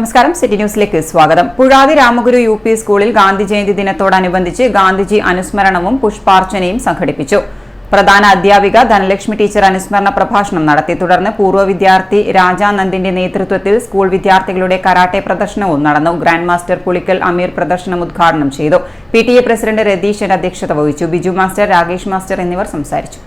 നമസ്കാരം, സിറ്റി ന്യൂസിലേക്ക് സ്വാഗതം. പുഴാതി രാമഗുരു UP സ്കൂളിൽ ഗാന്ധി ജയന്തി ദിനത്തോടനുബന്ധിച്ച് ഗാന്ധിജി അനുസ്മരണവും പുഷ്പാർച്ചനയും സംഘടിപ്പിച്ചു. പ്രധാന അധ്യാപിക ധനലക്ഷ്മി ടീച്ചർ അനുസ്മരണ പ്രഭാഷണം നടത്തി. തുടർന്ന് പൂർവ്വ വിദ്യാർത്ഥി രാജാനന്ദിന്റെ നേതൃത്വത്തിൽ സ്കൂൾ വിദ്യാർത്ഥികളുടെ കരാട്ടെ പ്രദർശനവും നടന്നു. ഗ്രാൻഡ് മാസ്റ്റർ പുളിക്കൽ അമീർ പ്രദർശനം ഉദ്ഘാടനം ചെയ്തു. PTA പ്രസിഡന്റ് രതീശൻ അധ്യക്ഷത വഹിച്ചു. ബിജു മാസ്റ്റർ, രാകേഷ് മാസ്റ്റർ എന്നിവർ സംസാരിച്ചു.